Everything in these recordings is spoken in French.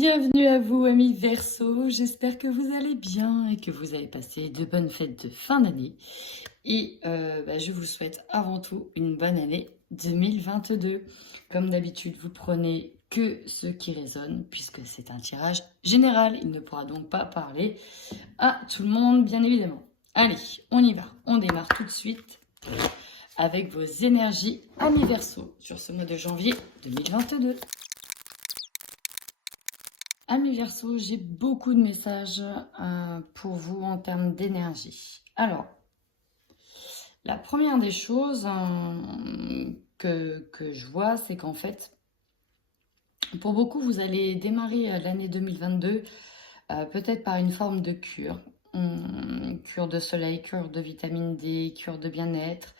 Bienvenue à vous, amis Verseau. J'espère que vous allez bien et que vous avez passé de bonnes fêtes de fin d'année. Et je vous souhaite avant tout une bonne année 2022. Comme d'habitude, vous prenez que ce qui résonne puisque c'est un tirage général. Il ne pourra donc pas parler à tout le monde, bien évidemment. Allez, on y va. On démarre tout de suite avec vos énergies, amis Verseau, sur ce mois de janvier 2022. Amis Verseau, j'ai beaucoup de messages pour vous en termes d'énergie. Alors, la première des choses que je vois, c'est qu'en fait, pour beaucoup, vous allez démarrer l'année 2022 peut-être par une forme de cure. Cure de soleil, cure de vitamine D, cure de bien-être,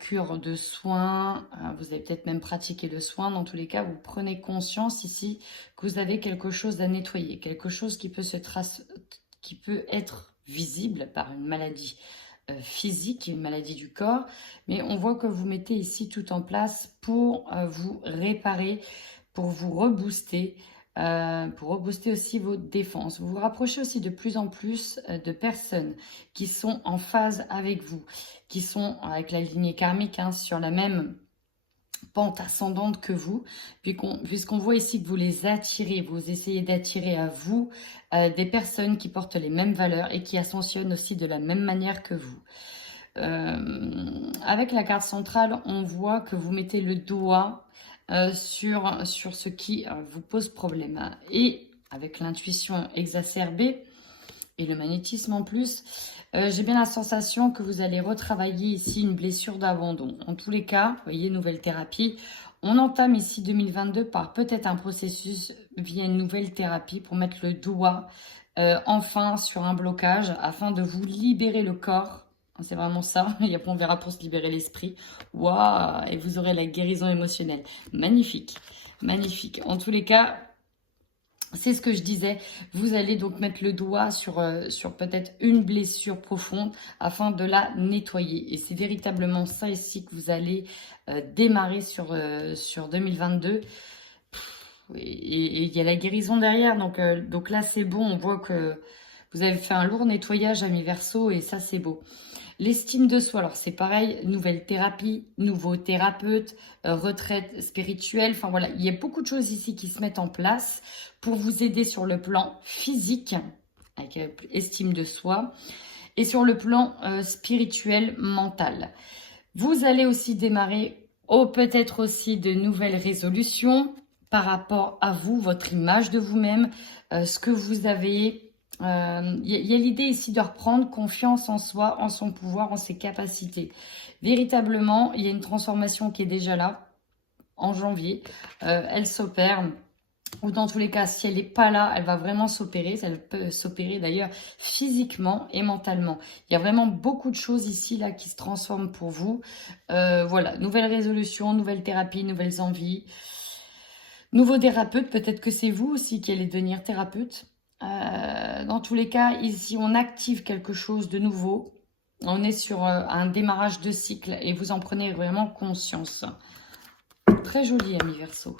cure de soins, vous avez peut-être même pratiqué le soin. Dans tous les cas, vous prenez conscience ici que vous avez quelque chose à nettoyer, quelque chose qui peut qui peut être visible par une maladie physique, une maladie du corps, mais on voit que vous mettez ici tout en place pour vous réparer, pour vous rebooster, pour rebooster aussi vos défenses. Vous vous rapprochez aussi de plus en plus de personnes qui sont en phase avec vous, qui sont avec la lignée karmique sur la même pente ascendante que vous, puisqu'on voit ici que vous les attirez, vous essayez d'attirer à vous des personnes qui portent les mêmes valeurs et qui ascensionnent aussi de la même manière que vous. Avec la carte centrale, on voit que vous mettez le doigt sur ce qui vous pose problème. Et avec l'intuition exacerbée et le magnétisme en plus, j'ai bien la sensation que vous allez retravailler ici une blessure d'abandon. En tous les cas, vous voyez, nouvelle thérapie. On entame ici 2022 par peut-être un processus via une nouvelle thérapie pour mettre le doigt enfin sur un blocage afin de vous libérer le corps. C'est vraiment ça. Et après, on verra pour se libérer l'esprit. Waouh! Et vous aurez la guérison émotionnelle. Magnifique. Magnifique. En tous les cas, c'est ce que je disais. Vous allez donc mettre le doigt sur peut-être une blessure profonde afin de la nettoyer. Et c'est véritablement ça ici que vous allez démarrer sur 2022. Et il y a la guérison derrière. Donc là, c'est bon. On voit que vous avez fait un lourd nettoyage, amis Verseau, et ça, c'est beau. L'estime de soi, alors c'est pareil, nouvelle thérapie, nouveau thérapeute, retraite spirituelle, enfin voilà, il y a beaucoup de choses ici qui se mettent en place pour vous aider sur le plan physique, avec estime de soi, et sur le plan spirituel, mental. Vous allez aussi démarrer, peut-être aussi de nouvelles résolutions par rapport à vous, votre image de vous-même, ce que vous avez. Il y a l'idée ici de reprendre confiance en soi, en son pouvoir, en ses capacités. Véritablement, il y a une transformation qui est déjà là, en janvier. Elle s'opère, ou dans tous les cas, si elle n'est pas là, elle va vraiment s'opérer. Elle peut s'opérer d'ailleurs physiquement et mentalement. Il y a vraiment beaucoup de choses ici là qui se transforment pour vous. Voilà, nouvelle résolution, nouvelle thérapie, nouvelles envies. Nouveau thérapeute, peut-être que c'est vous aussi qui allez devenir thérapeute. Dans tous les cas, ici, on active quelque chose de nouveau. On est sur un démarrage de cycle et vous en prenez vraiment conscience. Très joli, ami Verseau.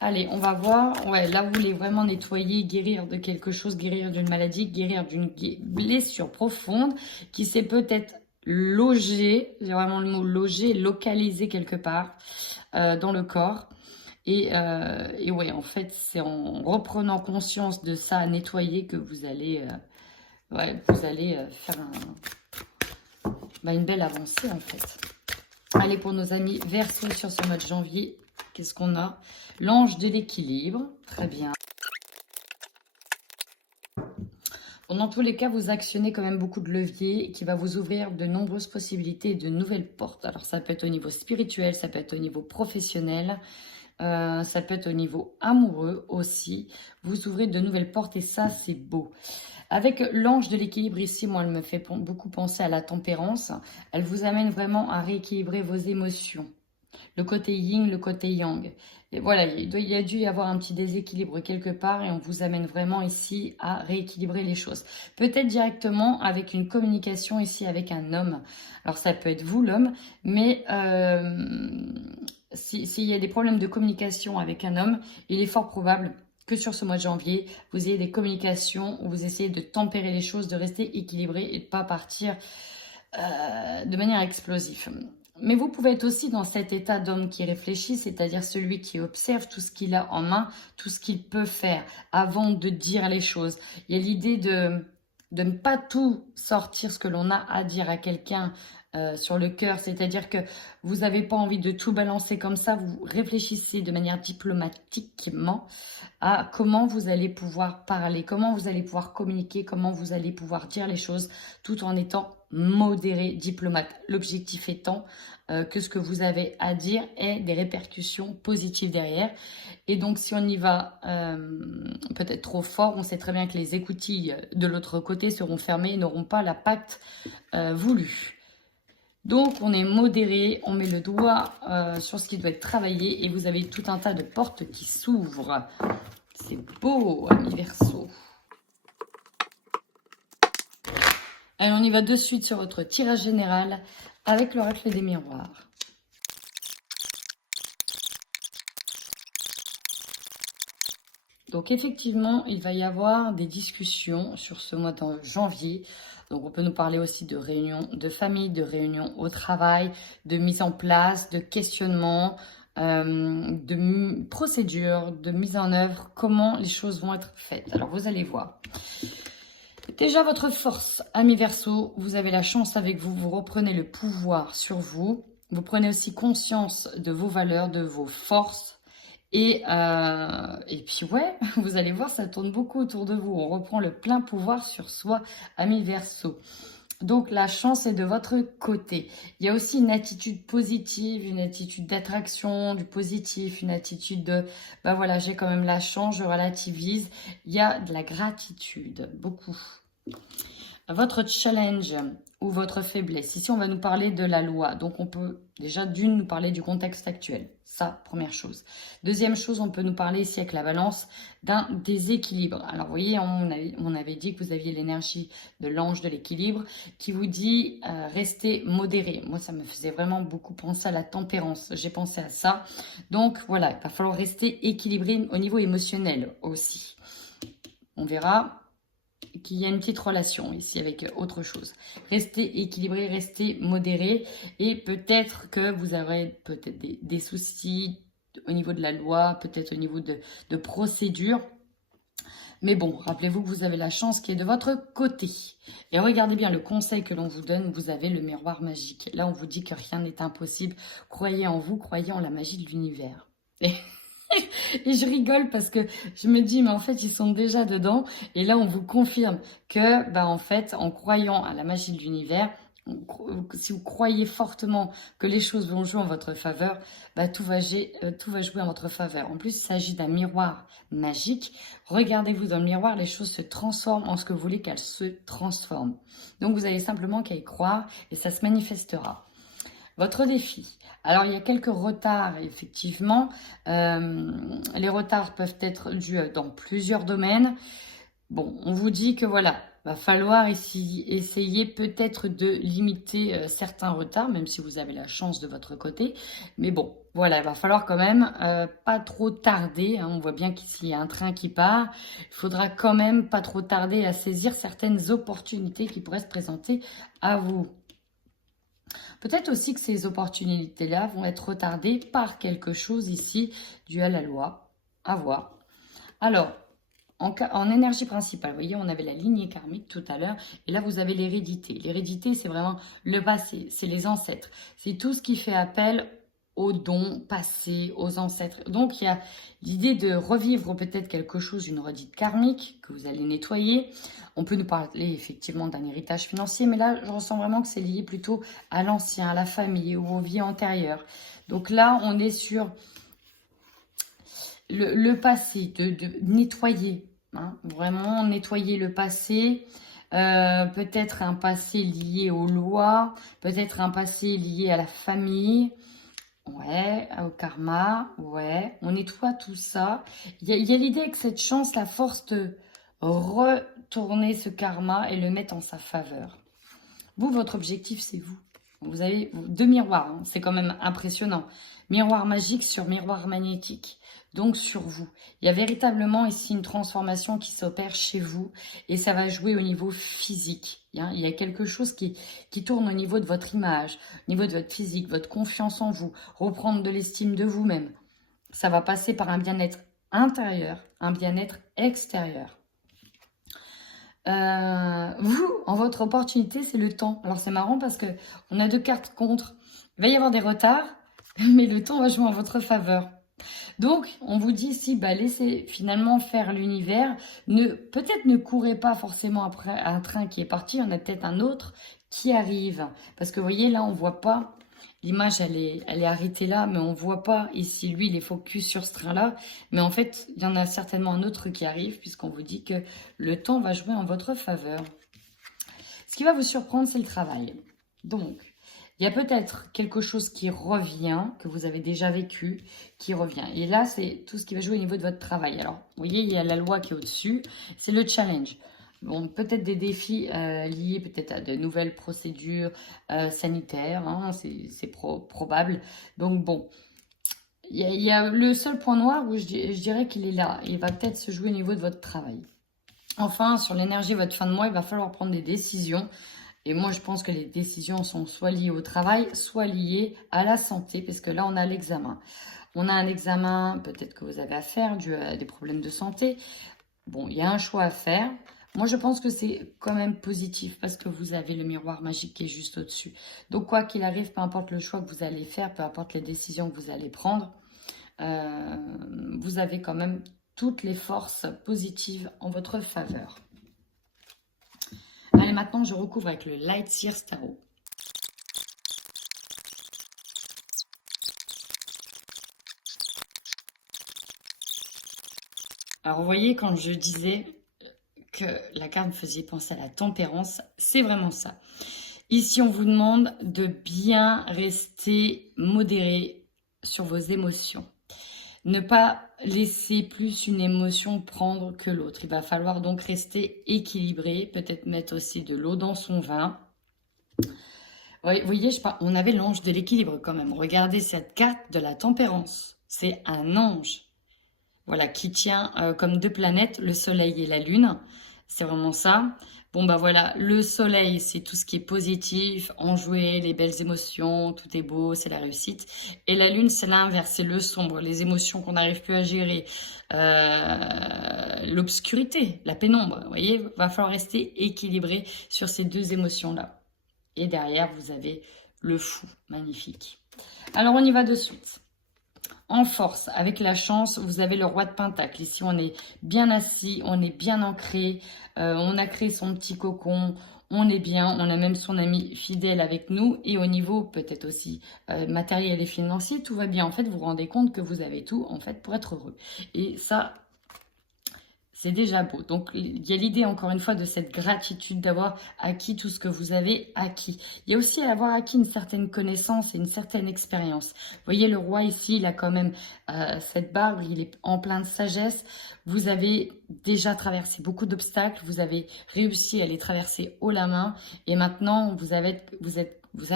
Allez, on va voir. Ouais, là, vous voulez vraiment nettoyer, guérir de quelque chose, guérir d'une maladie, guérir d'une blessure profonde qui s'est peut-être logée, j'ai vraiment le mot loger, localisé quelque part dans le corps. Et ouais, en fait, c'est en reprenant conscience de ça, à nettoyer, que vous allez, faire une belle avancée, en fait. Allez, pour nos amis Verseau sur ce mois de janvier, qu'est-ce qu'on a? L'ange de l'équilibre, très bien. Bon, dans tous les cas, vous actionnez quand même beaucoup de leviers qui va vous ouvrir de nombreuses possibilités et de nouvelles portes. Alors, ça peut être au niveau spirituel, ça peut être au niveau professionnel. Ça peut être au niveau amoureux aussi. Vous ouvrez de nouvelles portes et ça, c'est beau. Avec l'ange de l'équilibre ici, moi, elle me fait beaucoup penser à la tempérance. Elle vous amène vraiment à rééquilibrer vos émotions. Le côté yin, le côté yang. Et voilà, il a dû y avoir un petit déséquilibre quelque part et on vous amène vraiment ici à rééquilibrer les choses. Peut-être directement avec une communication ici avec un homme. Alors ça peut être vous l'homme, mais s'il y a des problèmes de communication avec un homme, il est fort probable que sur ce mois de janvier, vous ayez des communications où vous essayez de tempérer les choses, de rester équilibré et de ne pas partir de manière explosive. Mais vous pouvez être aussi dans cet état d'homme qui réfléchit, c'est-à-dire celui qui observe tout ce qu'il a en main, tout ce qu'il peut faire avant de dire les choses. Il y a l'idée de ne pas tout sortir ce que l'on a à dire à quelqu'un sur le cœur, c'est-à-dire que vous n'avez pas envie de tout balancer comme ça, vous réfléchissez de manière diplomatiquement à comment vous allez pouvoir parler, comment vous allez pouvoir communiquer, comment vous allez pouvoir dire les choses tout en étant modéré, diplomate. L'objectif étant que ce que vous avez à dire ait des répercussions positives derrière. Et donc, si on y va peut-être trop fort, on sait très bien que les écoutilles de l'autre côté seront fermées et n'auront pas l'impact voulu. Donc, on est modéré, on met le doigt sur ce qui doit être travaillé et vous avez tout un tas de portes qui s'ouvrent. C'est beau, amis Verseau. Allez, on y va de suite sur votre tirage général avec l'oracle des miroirs. Donc effectivement, il va y avoir des discussions sur ce mois de janvier. Donc on peut nous parler aussi de réunions de famille, de réunions au travail, de mise en place, de questionnement, de procédures, de mise en œuvre, comment les choses vont être faites. Alors vous allez voir. Déjà votre force, amis Verseau, vous avez la chance avec vous, vous reprenez le pouvoir sur vous. Vous prenez aussi conscience de vos valeurs, de vos forces. Et puis ouais, vous allez voir, ça tourne beaucoup autour de vous. On reprend le plein pouvoir sur soi, amis Verseau. Donc la chance est de votre côté. Il y a aussi une attitude positive, une attitude d'attraction, du positif, une attitude de bah voilà, j'ai quand même la chance, je relativise. Il y a de la gratitude, beaucoup. Votre challenge ou votre faiblesse. Ici, on va nous parler de la loi. Donc, on peut déjà d'une nous parler du contexte actuel. Ça, première chose. Deuxième chose, on peut nous parler ici avec la balance d'un déséquilibre. Alors, vous voyez, on avait dit que vous aviez l'énergie de l'ange de l'équilibre qui vous dit restez modéré. Moi, ça me faisait vraiment beaucoup penser à la tempérance. J'ai pensé à ça. Donc, voilà, il va falloir rester équilibré au niveau émotionnel aussi. On verra qu'il y a une petite relation ici avec autre chose. Restez équilibré, restez modéré et peut-être que vous aurez peut-être des soucis au niveau de la loi, peut-être au niveau de procédure. Mais bon, rappelez-vous que vous avez la chance qui est de votre côté. Et regardez bien le conseil que l'on vous donne, vous avez le miroir magique. Là, on vous dit que rien n'est impossible. Croyez en vous, croyez en la magie de l'univers. Et je rigole parce que je me dis, mais en fait, ils sont déjà dedans. Et là, on vous confirme que, bah, en fait, en croyant à la magie de l'univers, si vous croyez fortement que les choses vont jouer en votre faveur, bah, tout va jouer en votre faveur. En plus, il s'agit d'un miroir magique. Regardez-vous dans le miroir, les choses se transforment en ce que vous voulez qu'elles se transforment. Donc, vous avez simplement qu'à y croire et ça se manifestera. Votre défi. Alors, il y a quelques retards, effectivement. Les retards peuvent être dus dans plusieurs domaines. Bon, on vous dit que voilà, va falloir ici essayer peut-être de limiter certains retards, même si vous avez la chance de votre côté. Mais bon, voilà, il va falloir quand même pas trop tarder. Hein. On voit bien qu'ici, il y a un train qui part. Il faudra quand même pas trop tarder à saisir certaines opportunités qui pourraient se présenter à vous. Peut-être aussi que ces opportunités-là vont être retardées par quelque chose ici dû à la loi. À voir. Alors, en énergie principale, vous voyez, on avait la lignée karmique tout à l'heure. Et là, vous avez l'hérédité. L'hérédité, c'est vraiment le passé. C'est les ancêtres. C'est tout ce qui fait appel aux dons passés, aux ancêtres. Donc, il y a l'idée de revivre peut-être quelque chose, une redite karmique que vous allez nettoyer. On peut nous parler effectivement d'un héritage financier, mais là, je ressens vraiment que c'est lié plutôt à l'ancien, à la famille ou aux vies antérieures. Donc là, on est sur le passé, de nettoyer, hein, vraiment nettoyer le passé. Peut-être un passé lié aux lois, peut-être un passé lié à la famille. Ouais, au karma, ouais, on nettoie tout ça. Il y a l'idée avec cette chance, la force de retourner ce karma et le mettre en sa faveur. Vous, votre objectif, c'est vous. Vous avez 2 miroirs, hein, c'est quand même impressionnant. Miroir magique sur miroir magnétique, donc sur vous. Il y a véritablement ici une transformation qui s'opère chez vous et ça va jouer au niveau physique. Hein. Il y a quelque chose qui tourne au niveau de votre image, au niveau de votre physique, votre confiance en vous, reprendre de l'estime de vous-même. Ça va passer par un bien-être intérieur, un bien-être extérieur. Vous, en votre opportunité, c'est le temps. Alors c'est marrant parce que on a 2 cartes contre. Il va y avoir des retards, mais le temps va jouer en votre faveur. Donc, on vous dit ici, bah, laissez finalement faire l'univers. Peut-être ne courez pas forcément après un train qui est parti. Il y en a peut-être un autre qui arrive. Parce que vous voyez, là, on voit pas. L'image, elle est arrêtée là, mais on voit pas ici. Lui, il est focus sur ce train-là. Mais en fait, il y en a certainement un autre qui arrive, puisqu'on vous dit que le temps va jouer en votre faveur. Ce qui va vous surprendre, c'est le travail. Donc, il y a peut-être quelque chose qui revient, que vous avez déjà vécu, qui revient. Et là, c'est tout ce qui va jouer au niveau de votre travail. Alors, vous voyez, il y a la loi qui est au-dessus. C'est le challenge. Bon, peut-être des défis liés peut-être à de nouvelles procédures sanitaires. Hein, c'est probable. Donc, bon. Il y a le seul point noir où je dirais qu'il est là. Il va peut-être se jouer au niveau de votre travail. Enfin, sur l'énergie de votre fin de mois, il va falloir prendre des décisions. Et moi, je pense que les décisions sont soit liées au travail, soit liées à la santé, parce que là, on a l'examen. On a un examen, peut-être que vous avez à faire, dû à des problèmes de santé. Bon, il y a un choix à faire. Moi, je pense que c'est quand même positif, parce que vous avez le miroir magique qui est juste au-dessus. Donc, quoi qu'il arrive, peu importe le choix que vous allez faire, peu importe les décisions que vous allez prendre, vous avez quand même toutes les forces positives en votre faveur. Allez, maintenant, je recouvre avec le Light Sears Tarot. Alors, vous voyez, quand je disais que la carte me faisait penser à la tempérance, c'est vraiment ça. Ici, on vous demande de bien rester modéré sur vos émotions. Ne pas laisser plus une émotion prendre que l'autre. Il va falloir donc rester équilibré, peut-être mettre aussi de l'eau dans son vin. Vous voyez, on avait l'ange de l'équilibre quand même. Regardez cette carte de la tempérance. C'est un ange. Voilà, qui tient comme 2 planètes, le soleil et la lune. C'est vraiment ça. Bon, bah voilà, le soleil, c'est tout ce qui est positif, enjoué, les belles émotions, tout est beau, c'est la réussite. Et la lune, c'est l'inverse, c'est le sombre, les émotions qu'on n'arrive plus à gérer, l'obscurité, la pénombre. Vous voyez, va falloir rester équilibré sur ces 2 émotions-là. Et derrière, vous avez le fou, magnifique. Alors, on y va de suite. En force, avec la chance, vous avez le roi de Pentacle. Ici, on est bien assis, on est bien ancré, on a créé son petit cocon, on est bien, on a même son ami fidèle avec nous. Et au niveau peut-être aussi matériel et financier, tout va bien. En fait, vous vous rendez compte que vous avez tout en fait pour être heureux. Et ça, c'est déjà beau. Donc, il y a l'idée, encore une fois, de cette gratitude d'avoir acquis tout ce que vous avez acquis. Il y a aussi avoir acquis une certaine connaissance et une certaine expérience. Vous voyez, le roi ici, il a quand même cette barbe, il est en plein de sagesse. Vous avez déjà traversé beaucoup d'obstacles, vous avez réussi à les traverser haut la main. Et maintenant, vous avez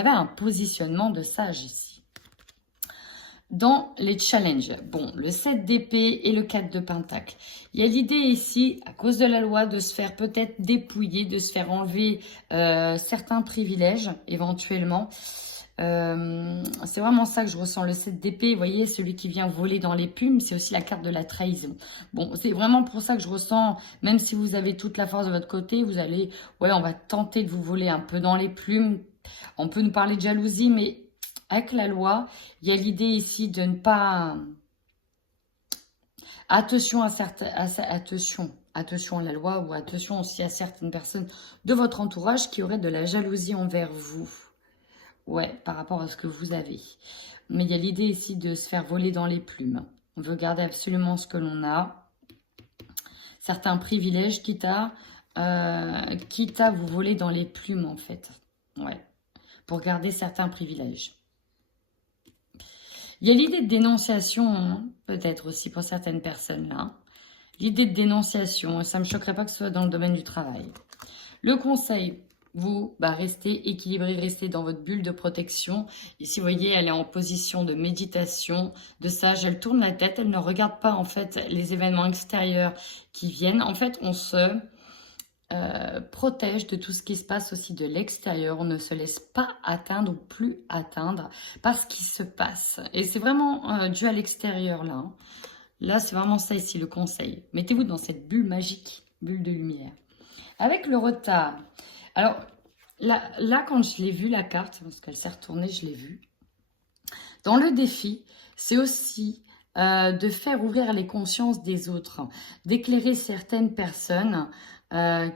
un positionnement de sage ici. Dans les challenges, bon, le 7 d'épée et le 4 de pentacle. Il y a l'idée ici, à cause de la loi, de se faire peut-être dépouiller, de se faire enlever certains privilèges, éventuellement. C'est vraiment ça que je ressens, le 7 d'épée. Vous voyez, celui qui vient voler dans les plumes, c'est aussi la carte de la trahison. Bon, c'est vraiment pour ça que je ressens, même si vous avez toute la force de votre côté, vous allez, ouais, on va tenter de vous voler un peu dans les plumes. On peut nous parler de jalousie, mais avec la loi, il y a l'idée ici de ne pas... Attention à la loi, ou attention aussi à certaines personnes de votre entourage qui auraient de la jalousie envers vous. Ouais, par rapport à ce que vous avez. Mais il y a l'idée ici de se faire voler dans les plumes. On veut garder absolument ce que l'on a. Certains privilèges, quitte à vous voler dans les plumes, en fait. Ouais, pour garder certains privilèges. Il y a l'idée de dénonciation, hein, peut-être aussi pour certaines personnes là. L'idée de dénonciation, ça ne me choquerait pas que ce soit dans le domaine du travail. Le conseil, vous, restez équilibré, restez dans votre bulle de protection. Ici, vous voyez, elle est en position de méditation, de sage. Elle tourne la tête, elle ne regarde pas en fait les événements extérieurs qui viennent. En fait, on se protège de tout ce qui se passe aussi de l'extérieur. On ne se laisse pas atteindre ou plus atteindre par ce qui se passe. Et c'est vraiment dû à l'extérieur là. Hein. Là, c'est vraiment ça ici le conseil. Mettez-vous dans cette bulle magique, bulle de lumière. Avec le retard. Alors, là quand je l'ai vu, la carte, parce qu'elle s'est retournée, je l'ai vue. Dans le défi, c'est aussi de faire ouvrir les consciences des autres, d'éclairer certaines personnes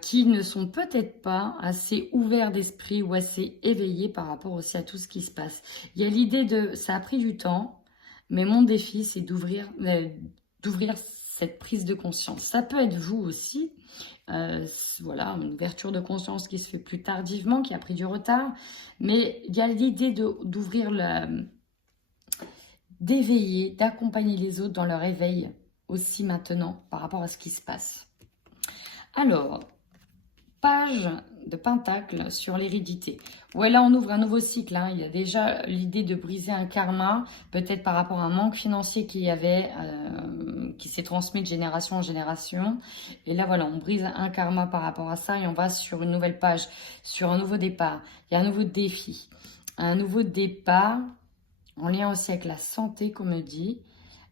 qui ne sont peut-être pas assez ouverts d'esprit ou assez éveillés par rapport aussi à tout ce qui se passe. Il y a l'idée de, ça a pris du temps, mais mon défi, c'est d'ouvrir cette prise de conscience. Ça peut être vous aussi, voilà, une ouverture de conscience qui se fait plus tardivement, qui a pris du retard, mais il y a l'idée d'ouvrir d'éveiller, d'accompagner les autres dans leur éveil aussi maintenant par rapport à ce qui se passe. Alors, page de Pentacle sur l'hérédité. Ouais, là on ouvre un nouveau cycle. Hein. Il y a déjà l'idée de briser un karma, peut-être par rapport à un manque financier qu'il y avait, qui s'est transmis de génération en génération. Et là voilà, on brise un karma par rapport à ça et on va sur une nouvelle page, sur un nouveau départ. Il y a un nouveau défi, un nouveau départ en lien aussi avec la santé, comme on dit.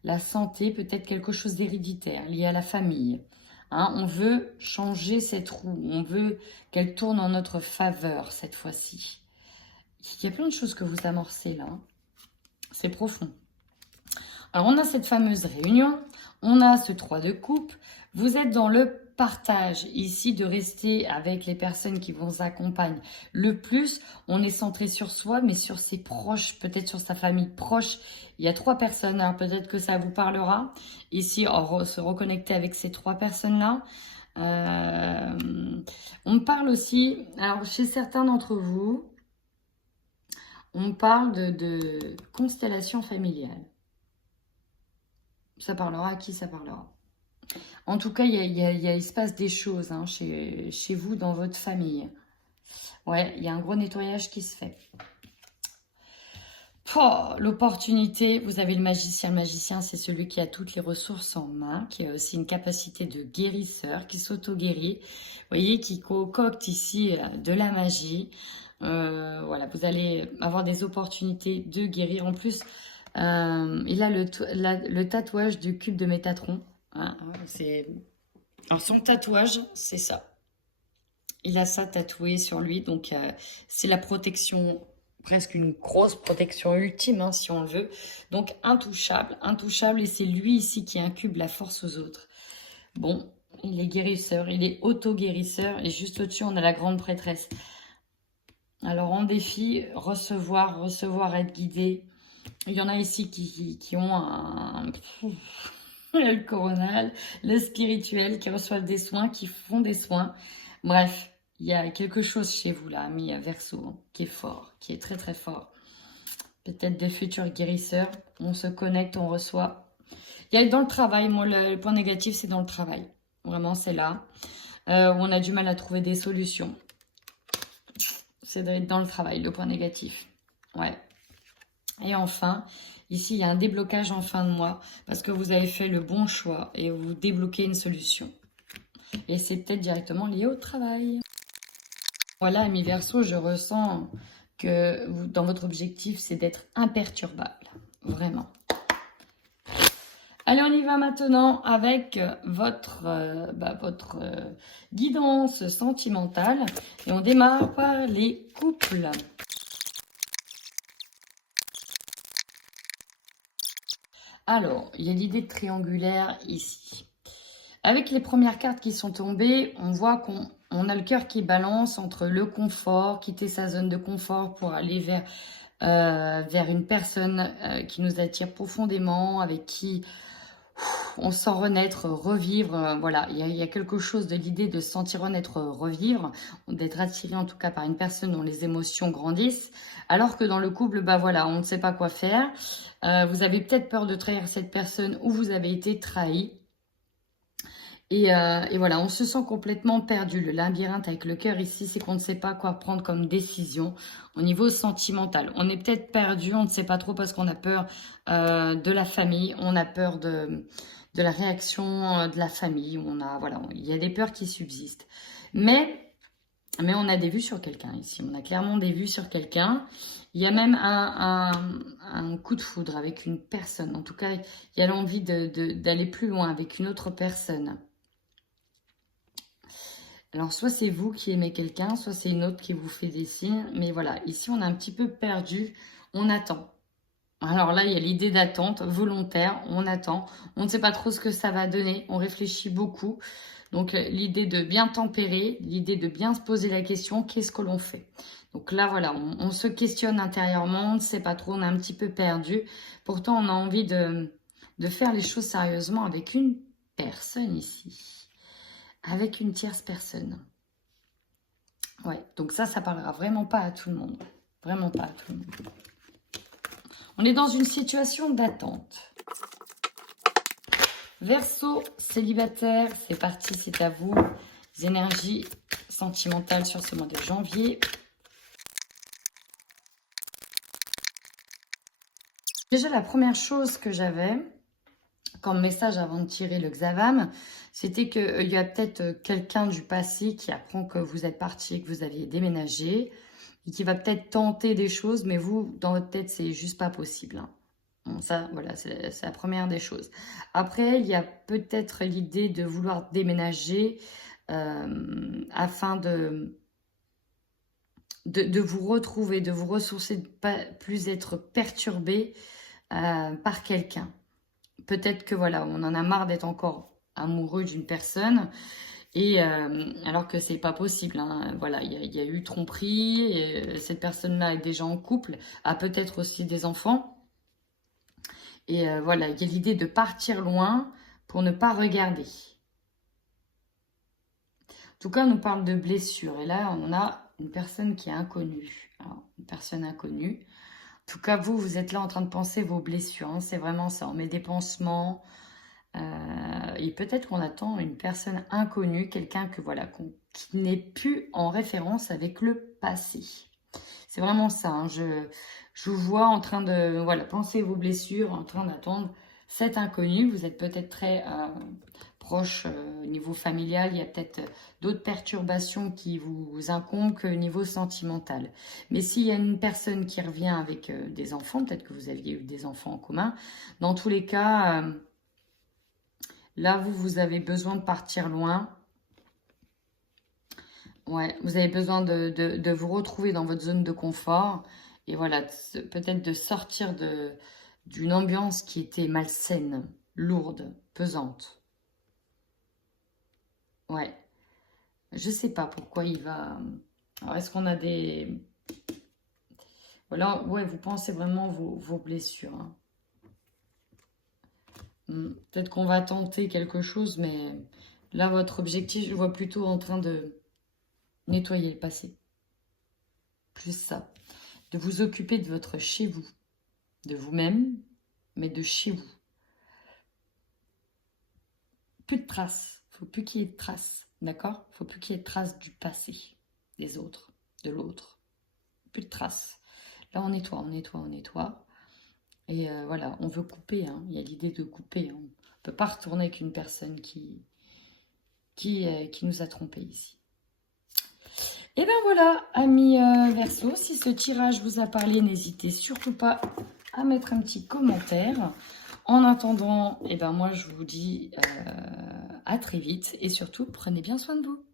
La santé, peut-être quelque chose d'héréditaire, lié à la famille. Hein, on veut changer cette roue, on veut qu'elle tourne en notre faveur cette fois-ci. Il y a plein de choses que vous amorcez là. Hein. C'est profond. Alors, on a cette fameuse réunion, on a ce 3 de coupe. Vous êtes dans le partage ici, de rester avec les personnes qui vous accompagnent le plus. On est centré sur soi, mais sur ses proches, peut-être sur sa famille proche. Il y a 3 personnes, hein, peut-être que ça vous parlera. Ici, se reconnecter avec ces 3 personnes-là. On parle aussi, alors chez certains d'entre vous, on parle de constellation familiale. Ça parlera à qui ça parlera. En tout cas, il se passe des choses hein, chez vous, dans votre famille. Ouais, il y a un gros nettoyage qui se fait. Oh, l'opportunité, vous avez le magicien. Le magicien, c'est celui qui a toutes les ressources en main, qui a aussi une capacité de guérisseur, qui s'auto-guérit. Vous voyez, qui concocte ici de la magie. Voilà, vous allez avoir des opportunités de guérir. En plus, il a le tatouage du cube de Métatron. Hein, alors, son tatouage, c'est ça. Il a ça tatoué sur lui. Donc, c'est la protection, presque une grosse protection ultime, hein, si on le veut. Donc, intouchable. Intouchable. Et c'est lui ici qui incube la force aux autres. Bon, il est guérisseur. Il est auto-guérisseur. Et juste au-dessus, on a la grande prêtresse. Alors, en défi, recevoir, être guidé. Il y en a ici qui ont le coronal, le spirituel, qui reçoivent des soins, qui font des soins. Bref, il y a quelque chose chez vous, là, ami Verseau, qui est fort, qui est très très fort. Peut-être des futurs guérisseurs. On se connecte, on reçoit. Il y a dans le travail, moi, le point négatif, c'est dans le travail. Vraiment, c'est là où on a du mal à trouver des solutions. C'est d'être dans le travail, le point négatif. Ouais. Et enfin, ici, il y a un déblocage en fin de mois parce que vous avez fait le bon choix et vous débloquez une solution. Et c'est peut-être directement lié au travail. Voilà, amis Verseau, je ressens que dans votre objectif, c'est d'être imperturbable. Vraiment. Allez, on y va maintenant avec votre guidance sentimentale. Et on démarre par les couples. Alors, il y a l'idée de triangulaire ici. Avec les premières cartes qui sont tombées, on voit qu'on a le cœur qui balance entre le confort, quitter sa zone de confort pour aller vers une personne qui nous attire profondément, avec qui on sent renaître, revivre. Voilà, il y a quelque chose de l'idée de se sentir renaître, revivre, d'être attiré en tout cas par une personne dont les émotions grandissent. Alors que dans le couple, voilà, on ne sait pas quoi faire. Vous avez peut-être peur de trahir cette personne ou vous avez été trahi. Et voilà, on se sent complètement perdu. Le labyrinthe avec le cœur ici, c'est qu'on ne sait pas quoi prendre comme décision au niveau sentimental. On est peut-être perdu, on ne sait pas trop parce qu'on a peur de la famille, on a peur de la réaction de la famille. Voilà, il y a des peurs qui subsistent. Mais on a des vues sur quelqu'un ici. On a clairement des vues sur quelqu'un. Il y a même un coup de foudre avec une personne. En tout cas, il y a l'envie d'aller plus loin avec une autre personne. Alors, soit c'est vous qui aimez quelqu'un, soit c'est une autre qui vous fait des signes. Mais voilà, ici, on est un petit peu perdu. On attend. Alors là, il y a l'idée d'attente volontaire. On attend. On ne sait pas trop ce que ça va donner. On réfléchit beaucoup. Donc, l'idée de bien tempérer, l'idée de bien se poser la question, qu'est-ce que l'on fait? Donc là, voilà, on se questionne intérieurement. On ne sait pas trop, on est un petit peu perdu. Pourtant, on a envie de faire les choses sérieusement avec une personne ici. Avec une tierce personne. Ouais, donc ça parlera vraiment pas à tout le monde. Vraiment pas à tout le monde. On est dans une situation d'attente. Verseau, célibataire, c'est parti, c'est à vous. Les énergies sentimentales sur ce mois de janvier. Déjà, la première chose que j'avais comme message avant de tirer le Xavam, c'était qu'il y a peut-être quelqu'un du passé qui apprend que vous êtes parti, que vous aviez déménagé, et qui va peut-être tenter des choses, mais vous, dans votre tête, c'est juste pas possible. Hein. Bon, ça, voilà, c'est la première des choses. Après, il y a peut-être l'idée de vouloir déménager afin de vous retrouver, de vous ressourcer, de ne pas plus être perturbé par quelqu'un. Peut-être que voilà, on en a marre d'être encore amoureux d'une personne, et alors que c'est pas possible. Hein. Voilà, il y a eu tromperie, et cette personne-là est déjà en couple, a peut-être aussi des enfants. Et voilà, il y a l'idée de partir loin pour ne pas regarder. En tout cas, on nous parle de blessure. Et là, on a une personne qui est inconnue. Alors, une personne inconnue. En tout cas, vous êtes là en train de penser vos blessures. Hein. C'est vraiment ça. On met des pansements. Et peut-être qu'on attend une personne inconnue, quelqu'un que voilà, qui n'est plus en référence avec le passé. C'est vraiment ça. Hein. Je vous vois en train de penser vos blessures, en train d'attendre cet inconnu. Vous êtes peut-être très proche au niveau familial. Il y a peut-être d'autres perturbations qui vous incombent qu'au niveau sentimental. Mais s'il y a une personne qui revient avec des enfants, peut-être que vous aviez eu des enfants en commun, dans tous les cas, là, vous avez besoin de partir loin. Ouais, vous avez besoin de vous retrouver dans votre zone de confort. Et voilà, peut-être de sortir d'une ambiance qui était malsaine, lourde, pesante. Ouais. Je sais pas pourquoi il va... Alors, est-ce qu'on a des... Voilà, ouais, vous pensez vraiment vos blessures. Hein. Peut-être qu'on va tenter quelque chose, mais là, votre objectif, je le vois plutôt en train de nettoyer le passé. Plus ça. De vous occuper de votre chez vous. De vous-même, mais de chez vous. Plus de traces. Il ne faut plus qu'il y ait de traces. D'accord? Il ne faut plus qu'il y ait de traces du passé. Des autres. De l'autre. Plus de traces. Là, on nettoie, on nettoie, on nettoie. Et voilà, on veut couper. Hein. Il y a l'idée de couper. On ne peut pas retourner avec une personne qui nous a trompés ici. Et ben voilà, amis Verseau, si ce tirage vous a parlé, n'hésitez surtout pas à mettre un petit commentaire. En attendant, et ben moi je vous dis à très vite et surtout prenez bien soin de vous.